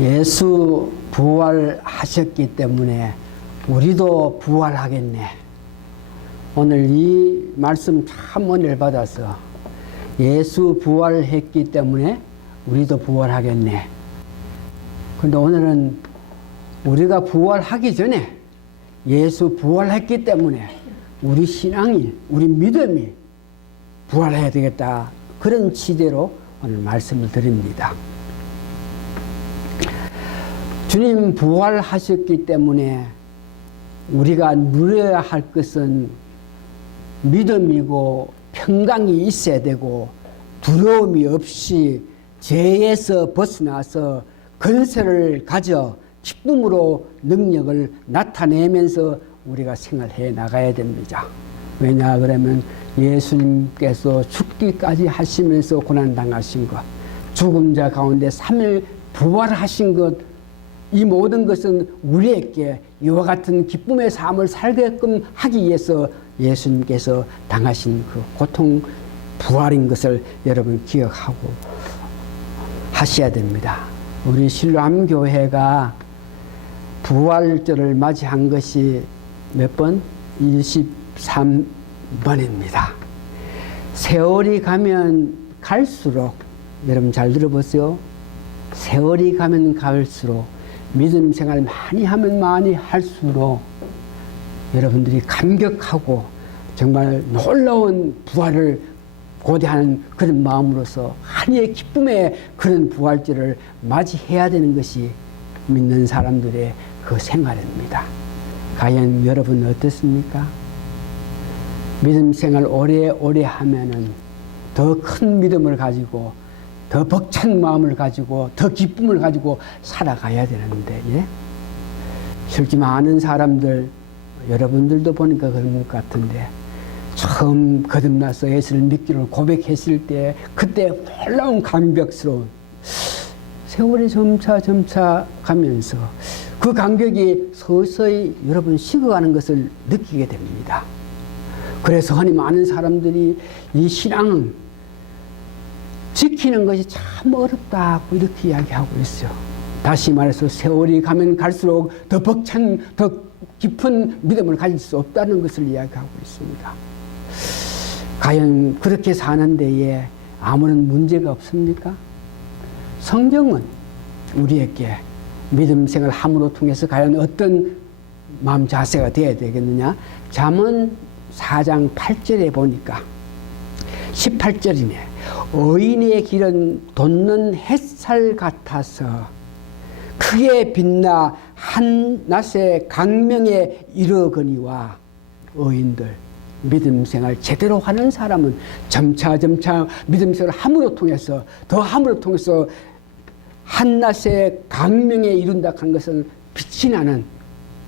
예수 부활하셨기 때문에 우리도 부활하겠네. 오늘 이 말씀 참 은혜를 받아서 예수 부활했기 때문에 우리도 부활하겠네. 그런데 오늘은 우리가 부활하기 전에 예수 부활했기 때문에 우리 신앙이, 우리 믿음이 부활해야 되겠다. 그런 취지로 오늘 말씀을 드립니다. 주님 부활하셨기 때문에 우리가 누려야 할 것은 믿음이고 평강이 있어야 되고 두려움이 없이 죄에서 벗어나서 권세를 가져 기쁨으로 능력을 나타내면서 우리가 생활해 나가야 됩니다. 왜냐 그러면 예수님께서 죽기까지 하시면서 고난당하신 것, 죽은 자 가운데 3일 부활하신 것, 이 모든 것은 우리에게 이와 같은 기쁨의 삶을 살게끔 하기 위해서 예수님께서 당하신 그 고통 부활인 것을 여러분 기억하고 하셔야 됩니다. 우리 신로암교회가 부활절을 맞이한 것이 몇 번? 23번입니다. 세월이 가면 갈수록, 여러분 잘 들어보세요. 세월이 가면 갈수록 믿음 생활 많이 하면 많이 할수록 여러분들이 감격하고 정말 놀라운 부활을 고대하는 그런 마음으로서 하나님의 기쁨의 그런 부활절을 맞이해야 되는 것이 믿는 사람들의 그 생활입니다. 과연 여러분 어떻습니까? 믿음 생활 오래오래 하면은 더 큰 믿음을 가지고 더 벅찬 마음을 가지고 더 기쁨을 가지고 살아가야 되는데, 예? 솔직히 많은 사람들, 여러분들도 보니까 그런 것 같은데, 처음 거듭나서 예수를 믿기를 고백했을 때 그때 놀라운 감격스러운 세월이 점차 가면서 그 감격이 서서히 여러분 식어가는 것을 느끼게 됩니다. 그래서 흔히 많은 사람들이 이 신앙은 지키는 것이 참 어렵다고 이렇게 이야기하고 있어요. 다시 말해서 세월이 가면 갈수록 더 벅찬, 더 깊은 믿음을 가질 수 없다는 것을 이야기하고 있습니다. 과연 그렇게 사는 데에 아무런 문제가 없습니까? 성경은 우리에게 믿음 생활 함으로 통해서 과연 어떤 마음 자세가 되어야 되겠느냐? 잠언 4장 8절에 보니까 18절이네. 의인의 길은 돋는 햇살 같아서 크게 빛나 한낮의 강명에 이르거니와. 의인들, 믿음 생활 제대로 하는 사람은 점차 믿음 생활 함으로 통해서 더 함으로 통해서 한낮의 강명에 이룬다 한 것은 빛이 나는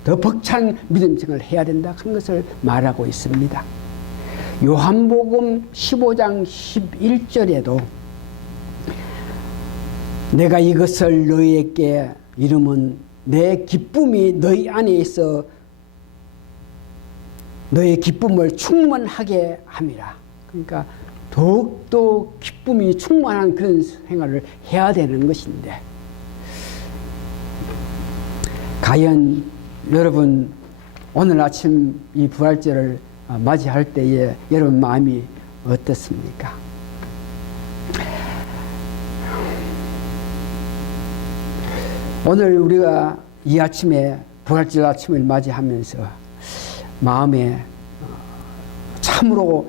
더 벅찬 믿음 생활을 해야 된다 한 것을 말하고 있습니다. 요한복음 15장 11절에도 내가 이것을 너희에게 이름은 내 기쁨이 너희 안에 있어 너의 기쁨을 충만하게 함이라. 그러니까 더욱더 기쁨이 충만한 그런 생활을 해야 되는 것인데, 과연 여러분 오늘 아침 이 부활절을 맞이할 때에 여러분 마음이 어떻습니까? 오늘 우리가 이 아침에 부활절 아침을 맞이하면서 마음에 참으로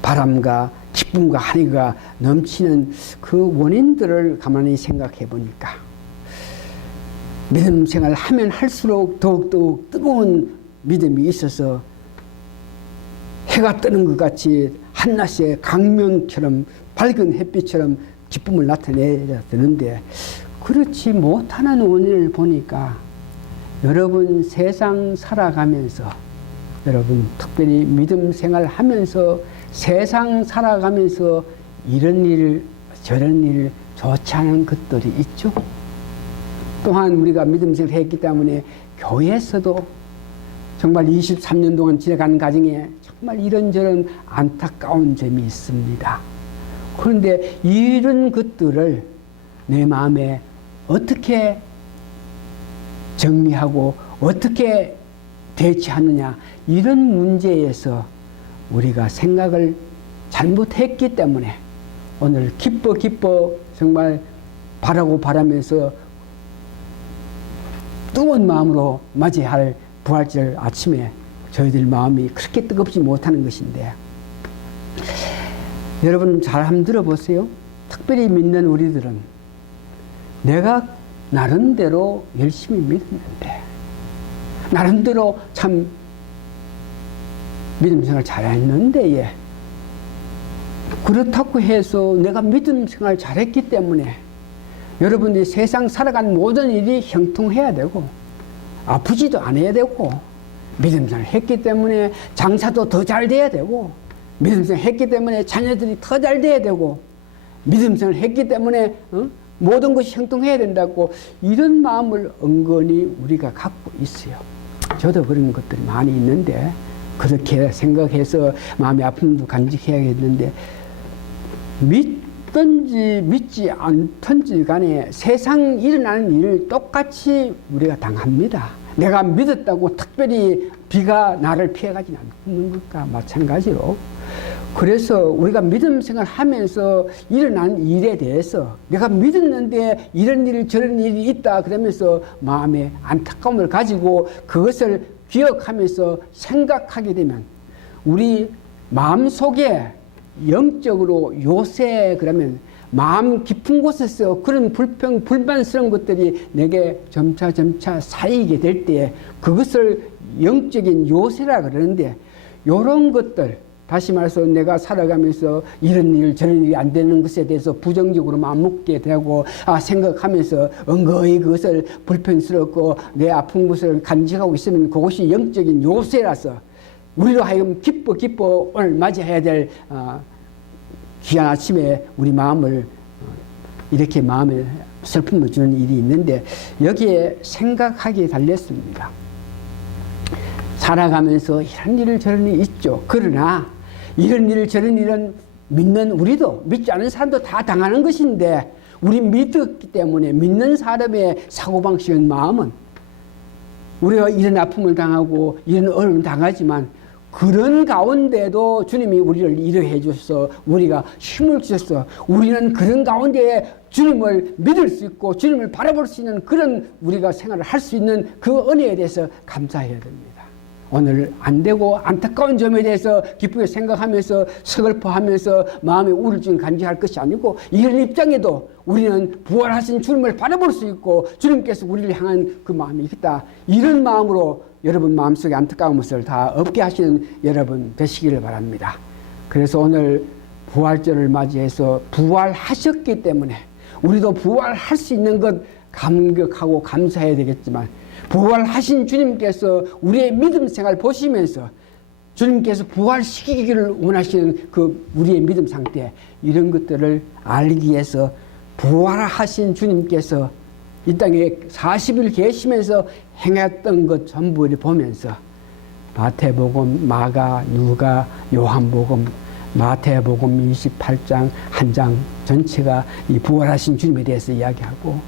바람과 기쁨과 한이가 넘치는 그 원인들을 가만히 생각해 보니까 믿음 생활을 하면 할수록 더욱더욱 뜨거운 믿음이 있어서 해가 뜨는 것 같이 한낮의 강명처럼 밝은 햇빛처럼 기쁨을 나타내야 되는데 그렇지 못하는 원인을 보니까 여러분 세상 살아가면서, 여러분 특별히 믿음 생활하면서 세상 살아가면서 이런 일 저런 일 좋지 않은 것들이 있죠. 또한 우리가 믿음 생활을 했기 때문에 교회에서도 정말 23년 동안 지나가는 과정에 정말 이런저런 안타까운 점이 있습니다. 그런데 이런 것들을 내 마음에 어떻게 정리하고 어떻게 대처하느냐, 이런 문제에서 우리가 생각을 잘못했기 때문에 오늘 기뻐 정말 바라면서 뜨거운 마음으로 맞이할 부활절 아침에 저희들 마음이 그렇게 뜨겁지 못하는 것인데, 여러분 잘 한번 들어보세요. 특별히 믿는 우리들은 내가 나름대로 열심히 믿었는데, 나름대로 참 믿음 생활 잘했는데, 예. 그렇다고 해서 내가 믿음 생활 잘했기 때문에 여러분들이 세상 살아가는 모든 일이 형통해야 되고 아프지도 않아야 되고, 믿음 생활 했기 때문에 장사도 더 잘 돼야 되고, 믿음 생활 했기 때문에 자녀들이 더 잘 돼야 되고, 믿음 생활 했기 때문에 모든 것이 형통해야 된다고, 이런 마음을 은근히 우리가 갖고 있어요. 저도 그런 것들이 많이 있는데, 그렇게 생각해서 마음의 아픔도 간직해야겠는데, 믿든지 믿지 않든지 간에 세상 일어나는 일을 똑같이 우리가 당합니다. 내가 믿었다고 특별히 비가 나를 피해가지 않는 것과 마찬가지로, 그래서 우리가 믿음 생활하면서 일어난 일에 대해서 내가 믿었는데 이런 일 저런 일이 있다 그러면서 마음에 안타까움을 가지고 그것을 기억하면서 생각하게 되면 우리 마음속에 영적으로 요새 그러면 마음 깊은 곳에서 그런 불만스러운 것들이 내게 점차 쌓이게 될 때 그것을 영적인 요새라 그러는데, 이런 것들, 다시 말해서 내가 살아가면서 이런 일 저런 일이 안 되는 것에 대해서 부정적으로 마음 먹게 되고 생각하면서 은거히 그것을 불편스럽고 내 아픈 것을 간직하고 있으면 그것이 영적인 요새라서 우리로 하여금 기뻐 오늘 맞이해야 될 귀한 아침에 우리 마음을 이렇게 마음에 슬픔을 주는 일이 있는데, 여기에 생각하기에 달렸습니다. 살아가면서 이런 일 저런 일이 있죠. 그러나 이런 일 저런 일은 믿는 우리도 믿지 않은 사람도 다 당하는 것인데, 우리 믿었기 때문에 믿는 사람의 사고방식은 마음은 우리가 이런 아픔을 당하고 이런 어려움을 당하지만 그런 가운데도 주님이 우리를 이르게 해주셔서 우리가 힘을 주셔서 우리는 그런 가운데에 주님을 믿을 수 있고 주님을 바라볼 수 있는 그런 우리가 생활을 할 수 있는 그 은혜에 대해서 감사해야 됩니다. 오늘 안 되고 안타까운 점에 대해서 기쁘게 생각하면서 서글퍼하면서 마음의 우울증을 간직할 것이 아니고, 이런 입장에도 우리는 부활하신 주님을 바라볼 수 있고 주님께서 우리를 향한 그 마음이 있다, 이런 마음으로 여러분 마음속에 안타까운 것을 다 없게 하시는 여러분 되시기를 바랍니다. 그래서 오늘 부활절을 맞이해서 부활하셨기 때문에 우리도 부활할 수 있는 것 감격하고 감사해야 되겠지만, 부활하신 주님께서 우리의 믿음 생활 보시면서 주님께서 부활시키기를 원하시는 그 우리의 믿음 상태, 이런 것들을 알기 위해서 부활하신 주님께서 이 땅에 40일 계시면서 행했던 것 전부를 보면서 마태복음, 마가, 누가, 요한복음, 마태복음 28장 한 장 전체가 이 부활하신 주님에 대해서 이야기하고,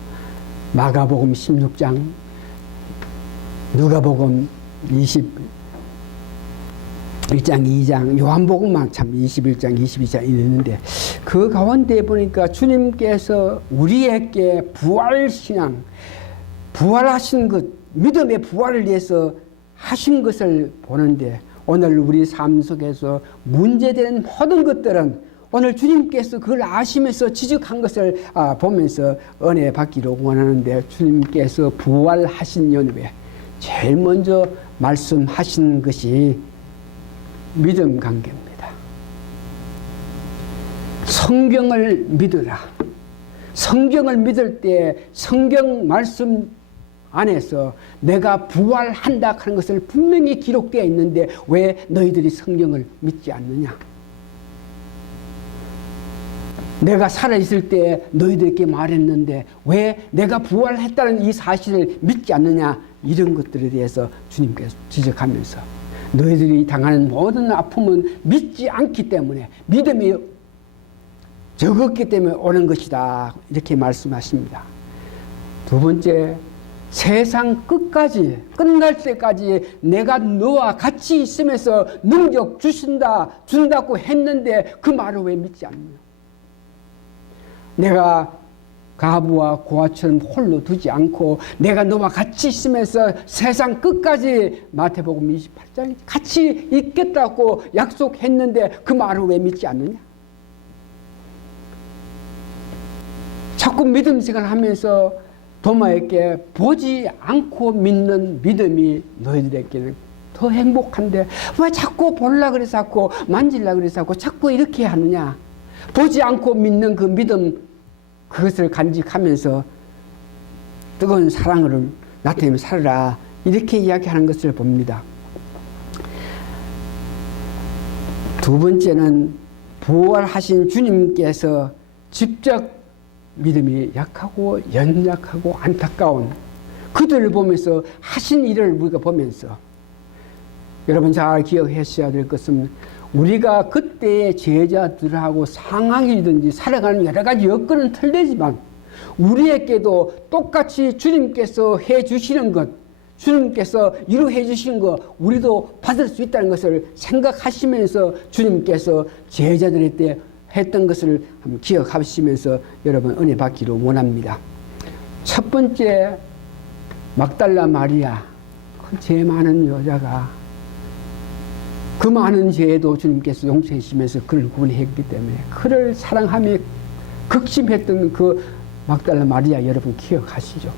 마가복음 16장, 누가복음 21장 2장, 요한복음만 참 21장 22장 있는데, 그 가운데 보니까 주님께서 우리에게 부활신앙, 부활하신 것, 믿음의 부활을 위해서 하신 것을 보는데, 오늘 우리 삶 속에서 문제되는 모든 것들은 오늘 주님께서 그걸 아시면서 지적한 것을 보면서 은혜 받기를 원하는데, 주님께서 부활하신 연후에 제일 먼저 말씀하신 것이 믿음 관계입니다. 성경을 믿으라. 성경을 믿을 때 성경 말씀 안에서 내가 부활한다 하는 것을 분명히 기록되어 있는데 왜 너희들이 성경을 믿지 않느냐? 내가 살아있을 때 너희들에게 말했는데 왜 내가 부활했다는 이 사실을 믿지 않느냐? 이런 것들에 대해서 주님께서 지적하면서 너희들이 당하는 모든 아픔은 믿지 않기 때문에, 믿음이 적었기 때문에 오는 것이다, 이렇게 말씀하십니다. 두 번째, 세상 끝까지, 끝날 때까지 내가 너와 같이 있으면서 능력 준다고 했는데 그 말을 왜 믿지 않느냐? 내가 가부와 고아처럼 홀로 두지 않고 내가 너와 같이 있으면서 세상 끝까지 마태복음 28장 같이 있겠다고 약속했는데 그 말을 왜 믿지 않느냐? 자꾸 믿음 생활을 하면서 도마에게 보지 않고 믿는 믿음이 너희들에게는 더 행복한데 왜 자꾸 보려고 그래서 자꾸 만지려고 그래서 자꾸 이렇게 하느냐? 보지 않고 믿는 그 믿음, 그것을 간직하면서 뜨거운 사랑을 나타내며 살아라, 이렇게 이야기하는 것을 봅니다. 두 번째는 부활하신 주님께서 직접 믿음이 약하고 연약하고 안타까운 그들을 보면서 하신 일을 우리가 보면서, 여러분 잘 기억하셔야 될 것은 우리가 그때의 제자들하고 상황이든지 살아가는 여러 가지 여건은 틀리지만 우리에게도 똑같이 주님께서 해주시는 것, 주님께서 이루해 주시는 것 우리도 받을 수 있다는 것을 생각하시면서 주님께서 제자들한테 했던 것을 한번 기억하시면서 여러분 은혜 받기를 원합니다. 첫 번째, 막달라 마리아, 그 죄 많은 여자가 그 많은 죄에도 주님께서 용서해 주시면서 그를 구원했기 때문에 그를 사랑하며 극심했던 그 막달라 마리아, 여러분 기억하시죠?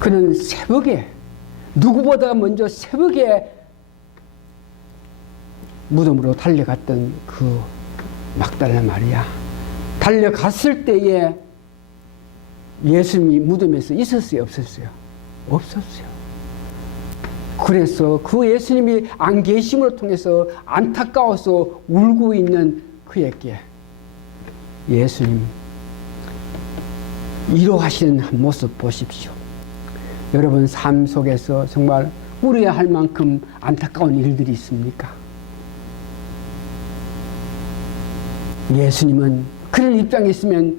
그는 새벽에, 누구보다 먼저 새벽에 무덤으로 달려갔던 그 막달라 마리아, 달려갔을 때에 예수님이 무덤에서 있었어요, 없었어요? 없었어요. 그래서 그 예수님이 안 계심을 통해서 안타까워서 울고 있는 그에게 예수님 위로하시는 모습 보십시오. 여러분 삶 속에서 정말 울어야 할 만큼 안타까운 일들이 있습니까? 예수님은 그런 입장에 있으면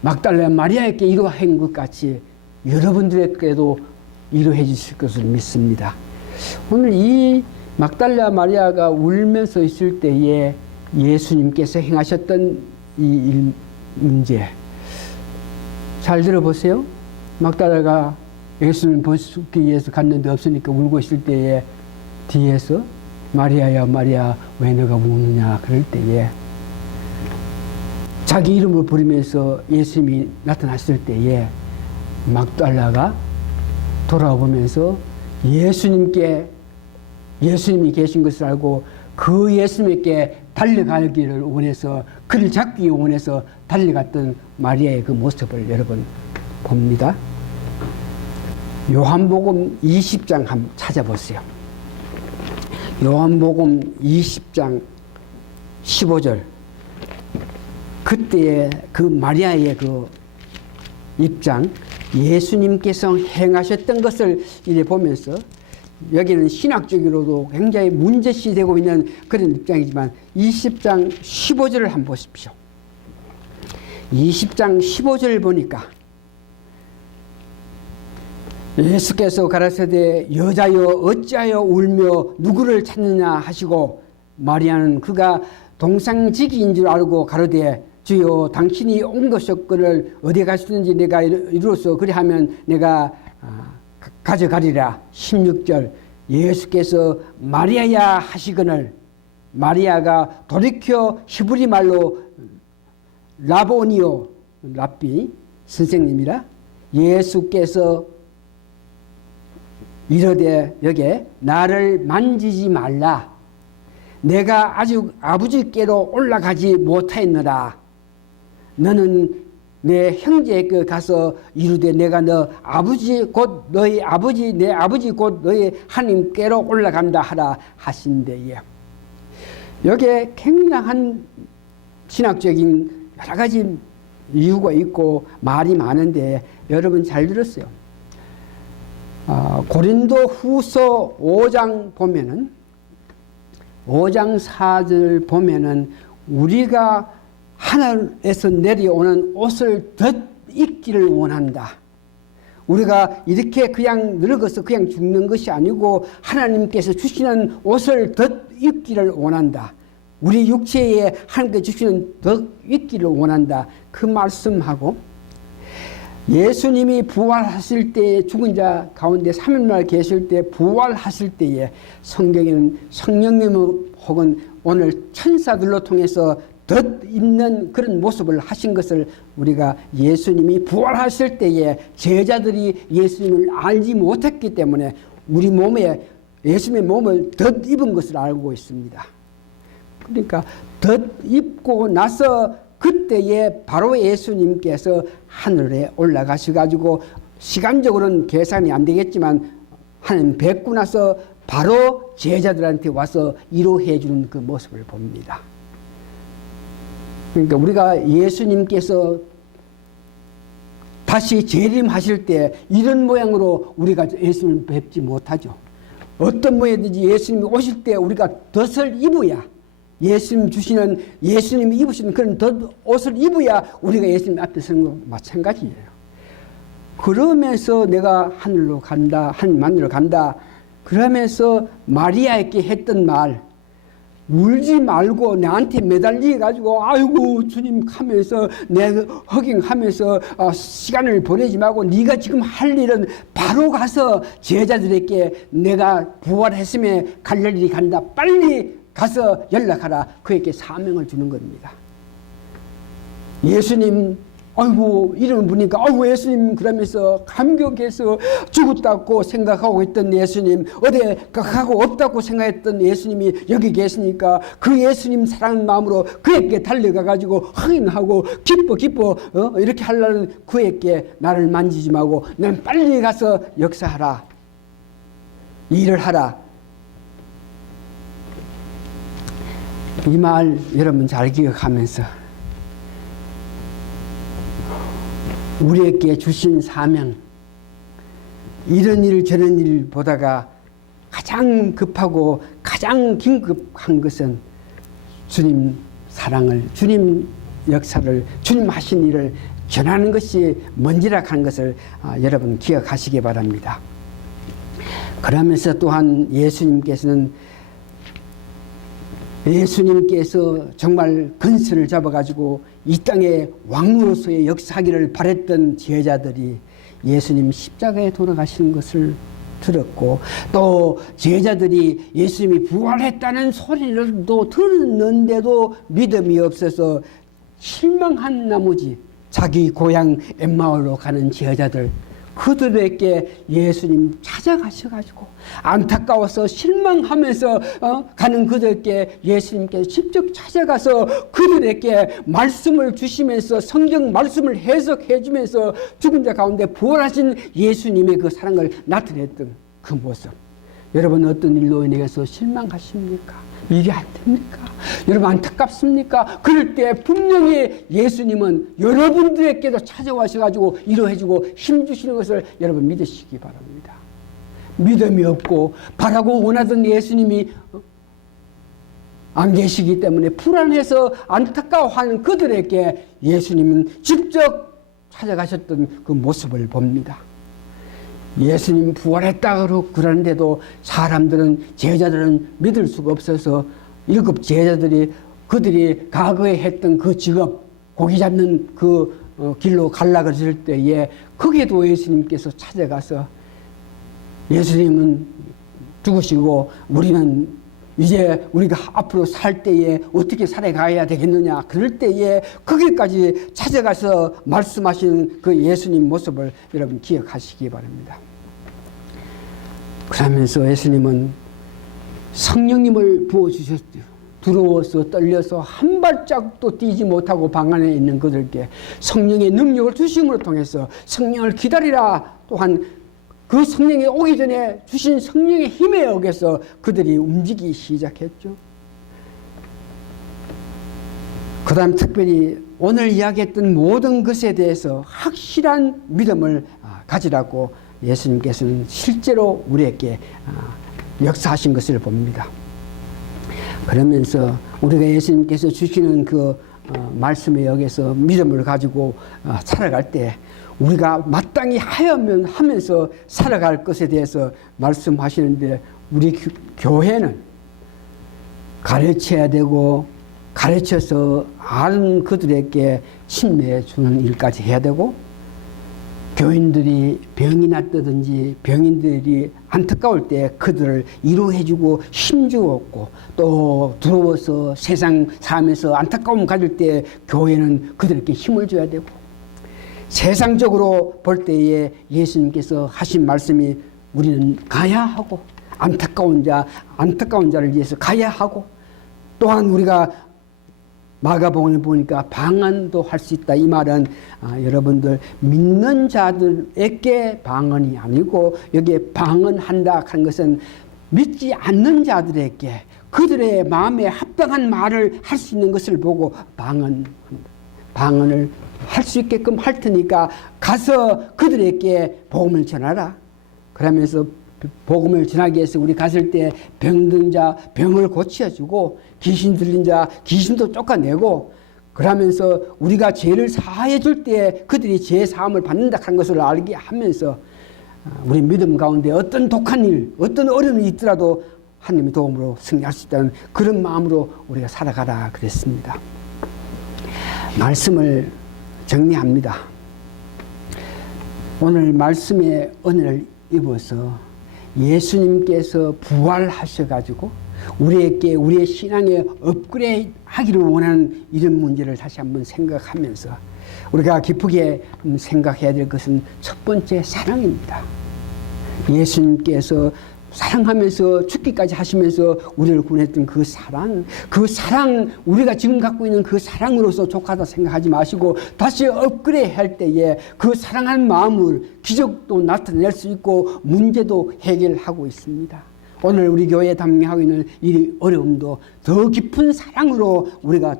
막달라 마리아에게 위로한 것 같이 여러분들에게도 위로해 주실 것을 믿습니다. 오늘 이 막달라 마리아가 울면서 있을 때에 예수님께서 행하셨던 이 문제 잘 들어보세요. 막달라가 예수님 보시기 위해서 갔는데 없으니까 울고 있을 때에 뒤에서 마리아야 마리아 왜 너가 우느냐 그럴 때에 자기 이름을 부르면서 예수님이 나타났을 때에 막달라가 돌아보면서 예수님이 계신 것을 알고 그 예수님께 달려가기를 원해서 그를 잡기 원해서 달려갔던 마리아의 그 모습을 여러분 봅니다. 요한복음 20장 한번 찾아보세요. 요한복음 20장 15절 그때의 그 마리아의 그 입장, 예수님께서 행하셨던 것을 이제 보면서 여기는 신학적으로도 굉장히 문제시되고 있는 그런 입장이지만 20장 15절을 한번 보십시오. 20장 15절을 보니까 예수께서 가라사대 여자여 어찌하여 울며 누구를 찾느냐 하시고 마리아는 그가 동상지기인 줄 알고 가로되 주여 당신이 온 것이었거늘 어디 가시든지 내가 이루어서 그리하면 내가 가져가리라. 16절 예수께서 마리아야 하시거늘 마리아가 돌이켜 히브리 말로 라보니오 랍비 선생님이라 예수께서 이르되 여기에 나를 만지지 말라 내가 아직 아버지께로 올라가지 못하였노라 너는 내 형제에게 가서 이르되 내가 너 아버지 곧 너희 아버지 내 아버지 곧 너희 하나님께로 올라간다 하라 하신대요. 여기에 굉장한 신학적인 여러 가지 이유가 있고 말이 많은데 여러분 잘 들었어요. 고린도 후서 5장 보면은 5장 4절 보면은 우리가 하늘에서 내려오는 옷을 덧 입기를 원한다. 우리가 이렇게 그냥 늙어서 그냥 죽는 것이 아니고 하나님께서 주시는 옷을 덧 입기를 원한다. 우리 육체에 하나님께 주시는 덧 입기를 원한다. 그 말씀하고 예수님이 부활하실 때에 죽은 자 가운데 3일날 계실 때 부활하실 때에 성경에는 성령님 혹은 오늘 천사들로 통해서 덧 입는 그런 모습을 하신 것을 우리가 예수님이 부활하실 때에 제자들이 예수님을 알지 못했기 때문에 우리 몸에 예수님의 몸을 덧 입은 것을 알고 있습니다. 그러니까 덧 입고 나서 그때에 바로 예수님께서 하늘에 올라가셔가지고 시간적으로는 계산이 안 되겠지만 하나님 뵙고 나서 바로 제자들한테 와서 위로해 주는 그 모습을 봅니다. 그러니까 우리가 예수님께서 다시 재림하실 때 이런 모양으로 우리가 예수님을 뵙지 못하죠. 어떤 모양이든지 예수님이 오실 때 우리가 덧을 입어야 예수님 주시는 예수님이 입으시는 그런 덧 옷을 입어야 우리가 예수님 앞에 서는 거 마찬가지예요. 그러면서 내가 하늘로 간다, 하나님 만나러 간다. 그러면서 마리아에게 했던 말, 울지 말고 나한테 매달려 가지고 아이고 주님 하면서 내 허경하면서 시간을 보내지 말고 네가 지금 할 일은 바로 가서 제자들에게 내가 부활했음에 갈릴리 간다. 빨리 가서 연락하라. 그에게 사명을 주는 겁니다. 예수님 아이고 이름을 보니까 아이고 예수님 그러면서 감격해서 죽었다고 생각하고 있던 예수님, 어디 가고 없다고 생각했던 예수님이 여기 계시니까 그 예수님 사랑하는 마음으로 그에게 달려가 가지고 확인하고 기뻐 이렇게 하려는 그에게 나를 만지지 말고 난 빨리 가서 역사하라, 일을 하라. 이 말 여러분 잘 기억하면서 우리에게 주신 사명, 이런 일 저런 일 보다가 가장 급하고 가장 긴급한 것은 주님 사랑을, 주님 역사를, 주님 하신 일을 전하는 것이 먼지라 하는 것을 여러분 기억하시기 바랍니다. 그러면서 또한 예수님께서 정말 근세를 잡아가지고 이 땅에 왕으로서의 역사하기를 바랬던 제자들이 예수님 십자가에 돌아가시는 것을 들었고 또 제자들이 예수님이 부활했다는 소리를 또 들었는데도 믿음이 없어서 실망한 나머지 자기 고향 엠마오로 가는 제자들, 그들에게 예수님 찾아가셔가지고 안타까워서 실망하면서 가는 그들에게 예수님께서 직접 찾아가서 그들에게 말씀을 주시면서 성경 말씀을 해석해 주면서 죽은 자 가운데 부활하신 예수님의 그 사랑을 나타냈던 그 모습. 여러분 어떤 일로 인해서 실망하십니까? 일이 안 됩니까? 여러분 안타깝습니까? 그럴 때 분명히 예수님은 여러분들에게도 찾아와셔가지고 위로해주고 힘주시는 것을 여러분 믿으시기 바랍니다. 믿음이 없고 바라고 원하던 예수님이 안 계시기 때문에 불안해서 안타까워하는 그들에게 예수님은 직접 찾아가셨던 그 모습을 봅니다. 예수님 부활했다고 그러는데도 사람들은, 제자들은 믿을 수가 없어서 7 제자들이 그들이 과거에 했던 그 직업, 고기 잡는 그 길로 가려고 했을 때에 거기에도 예수님께서 찾아가서 예수님은 죽으시고 우리는 이제 우리가 앞으로 살 때에 어떻게 살아가야 되겠느냐, 그럴 때에 거기까지 찾아가서 말씀하시는 그 예수님 모습을 여러분 기억하시기 바랍니다. 그러면서 예수님은 성령님을 부어주셨죠. 두려워서 떨려서 한 발짝도 뛰지 못하고 방 안에 있는 그들께 성령의 능력을 주심으로 통해서 성령을 기다리라. 또한 그 성령이 오기 전에 주신 성령의 힘에 의해서 그들이 움직이기 시작했죠. 그 다음 특별히 오늘 이야기했던 모든 것에 대해서 확실한 믿음을 가지라고 예수님께서는 실제로 우리에게 역사하신 것을 봅니다. 그러면서 우리가 예수님께서 주시는 그 말씀에 의해서 믿음을 가지고 살아갈 때 우리가 마땅히 하면서 살아갈 것에 대해서 말씀하시는데 우리 교회는 가르쳐야 되고 가르쳐서 아는 그들에게 침례해 주는 일까지 해야 되고 교인들이 병이 났다든지 병인들이 안타까울 때 그들을 위로해주고 힘주었고 또 두려워서 세상 살면서 안타까움 가질 때 교회는 그들에게 힘을 줘야 되고 세상적으로 볼 때에 예수님께서 하신 말씀이 우리는 가야 하고 안타까운 자를 위해서 가야 하고 또한 우리가 마가복음을 보니까 방언도 할 수 있다. 이 말은 여러분들 믿는 자들에게 방언이 아니고 여기에 방언한다 하는 것은 믿지 않는 자들에게 그들의 마음에 합당한 말을 할 수 있는 것을 보고 방언을 할 수 있게끔 할 테니까 가서 그들에게 복음을 전하라. 그러면서 복음을 전하기 위해서 우리 갔을 때 병든 자 병을 고쳐주고 귀신 들린 자 귀신도 쫓아내고 그러면서 우리가 죄를 사해 줄 때 그들이 죄 사함을 받는다 하는 것을 알게 하면서 우리 믿음 가운데 어떤 독한 일 어떤 어려움이 있더라도 하나님의 도움으로 승리할 수 있다는 그런 마음으로 우리가 살아가라 그랬습니다. 말씀을 정리합니다. 오늘 말씀의 은혜를 입어서 예수님께서 부활하셔가지고 우리에게 우리의 신앙에 업그레이드 하기를 원하는 이런 문제를 다시 한번 생각하면서 우리가 기쁘게 생각해야 될 것은 첫 번째 사랑입니다. 예수님께서 사랑하면서 죽기까지 하시면서 우리를 구원했던 그 사랑 우리가 지금 갖고 있는 그 사랑으로서 족하다 생각하지 마시고 다시 업그레이드 할 때에 그 사랑하는 마음을 기적도 나타낼 수 있고 문제도 해결하고 있습니다. 오늘 우리 교회에 담당하고 있는 이 어려움도 더 깊은 사랑으로 우리가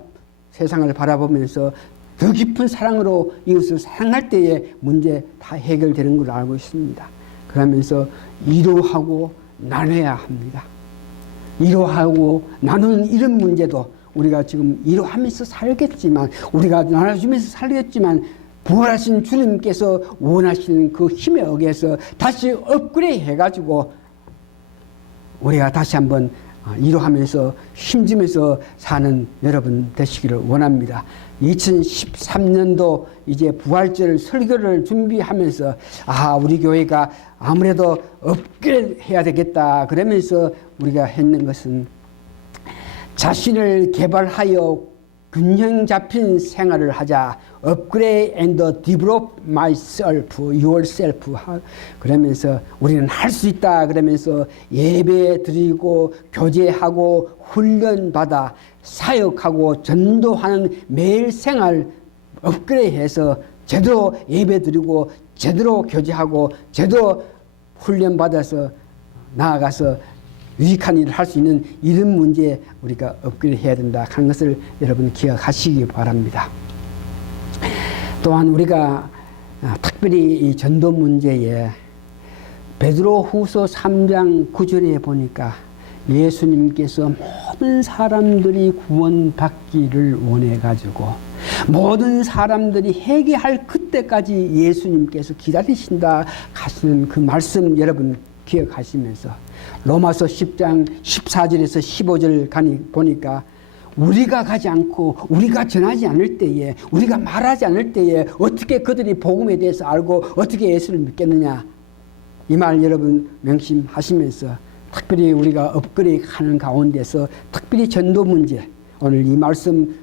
세상을 바라보면서 더 깊은 사랑으로 이웃을 사랑할 때에 문제 다 해결되는 걸 알고 있습니다. 그러면서 위로하고 나눠야 합니다. 위로하고 나누는 이런 문제도 우리가 지금 위로하면서 살겠지만 우리가 나눠주면서 살겠지만 부활하신 주님께서 원하시는 그 힘에 의해서 다시 업그레이드 해가지고 우리가 다시 한번 위로하면서 힘주면서 사는 여러분 되시기를 원합니다. 2013년도 이제 부활절 설교를 준비하면서 우리 교회가 아무래도 업그레이드 해야 되겠다 그러면서 우리가 했는 것은 자신을 개발하여 균형 잡힌 생활을 하자. Upgrade and develop myself, yourself. 그러면서 우리는 할 수 있다. 그러면서 예배 드리고 교제하고 훈련받아 사역하고 전도하는 매일 생활 업그레이드해서 제대로 예배 드리고 제대로 교제하고 제대로 훈련받아서 나아가서 유익한 일을 할 수 있는 이런 문제에 우리가 업그레이드 해야 된다 하는 것을 여러분 기억하시기 바랍니다. 또한 우리가 특별히 이 전도 문제에 베드로후서 3장 9절에 보니까 예수님께서 모든 사람들이 구원받기를 원해가지고 모든 사람들이 회개할 그때까지 예수님께서 기다리신다 하시는 그 말씀 여러분 기억하시면서 로마서 10장 14절에서 15절 가니 보니까 우리가 가지 않고 우리가 전하지 않을 때에 우리가 말하지 않을 때에 어떻게 그들이 복음에 대해서 알고 어떻게 예수를 믿겠느냐 이 말 여러분 명심하시면서 특별히 우리가 업그레이드 하는 가운데서 특별히 전도 문제 오늘 이 말씀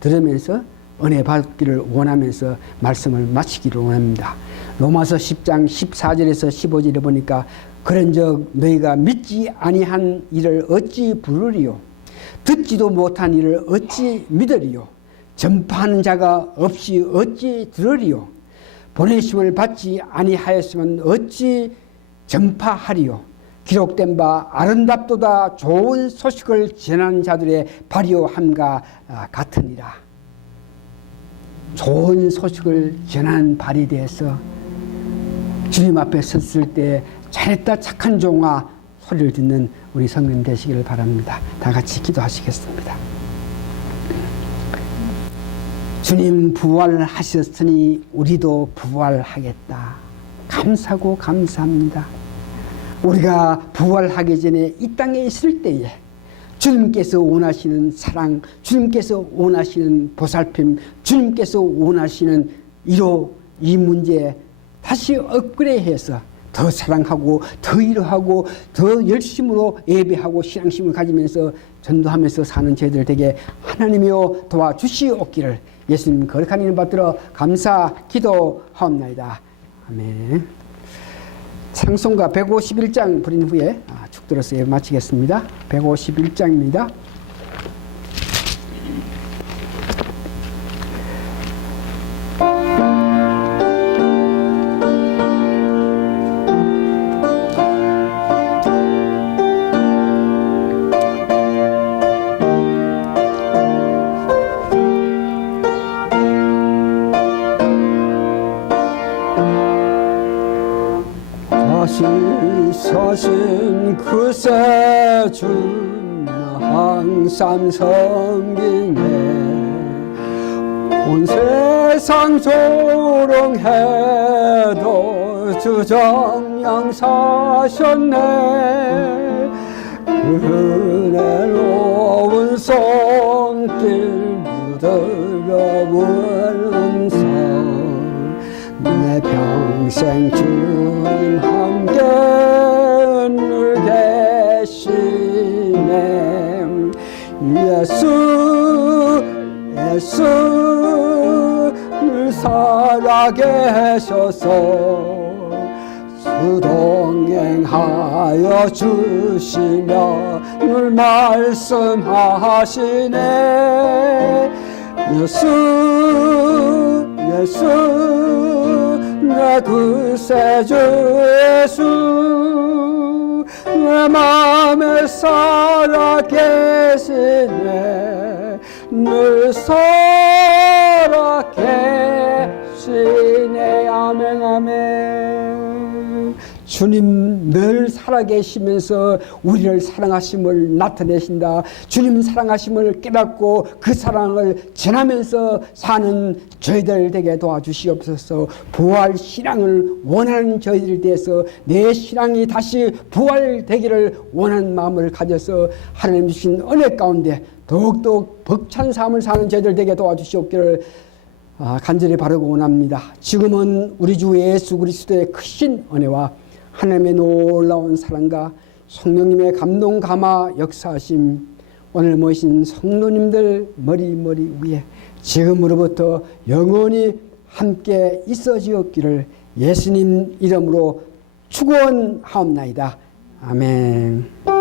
들으면서 은혜 받기를 원하면서 말씀을 마치기를 원합니다. 로마서 10장 14절에서 15절에 보니까 그런즉 너희가 믿지 아니한 일을 어찌 부르리요 듣지도 못한 일을 어찌 믿으리요 전파하는 자가 없이 어찌 들으리요 보내심을 받지 아니하였으면 어찌 전파하리요 기록된 바 아름답도다 좋은 소식을 전하는 자들의 발이요함과 같으니라. 좋은 소식을 전하는 발이 되어서 주님 앞에 섰을 때 잘했다 착한 종아 소리를 듣는 우리 성령 되시기를 바랍니다. 다 같이 기도하시겠습니다. 주님 부활하셨으니 우리도 부활하겠다. 감사하고 감사합니다. 우리가 부활하기 전에 이 땅에 있을 때에 주님께서 원하시는 사랑, 주님께서 원하시는 보살핌, 주님께서 원하시는 이 문제에 다시 업그레이드해서 더 사랑하고 더 일하고 더 열심으로 예배하고 신앙심을 가지면서 전도하면서 사는 저희들 되게 하나님이여 도와주시옵기를 예수님 거룩한 이름 받들어 감사 기도하옵나이다. 아멘. 찬송가 151장 부른 후에 축 들어서 예배 마치겠습니다. 151장입니다. 사신 그새 준 항상 섬기네 온 세상 조롱해도 주정양 사셨네 은혜로운 손길 부드러운 음성 내 평생 주님 함께 늘 계시네 예수 늘 살아계셔서 수동행하여 주시며 늘 말씀하시네 예수 내 구세주 예수 내 마음에 살아계시네 늘 살아계시네 아멘 아멘. 주님 늘 살아계시면서 우리를 사랑하심을 나타내신다. 주님 사랑하심을 깨닫고 그 사랑을 전하면서 사는 저희들 되게 도와주시옵소서. 부활 신앙을 원하는 저희들 대해서 내 신앙이 다시 부활되기를 원하는 마음을 가져서 하나님 주신 은혜 가운데 더욱더 벅찬 삶을 사는 저희들 되게 도와주시옵기를 간절히 바라고 원합니다. 지금은 우리 주 예수 그리스도의 크신 은혜와 하나님의 놀라운 사랑과 성령님의 감동 감화 역사하심 오늘 모신 성도님들 머리 위에 지금으로부터 영원히 함께 있어지었기를 예수님 이름으로 축원하옵나이다. 아멘.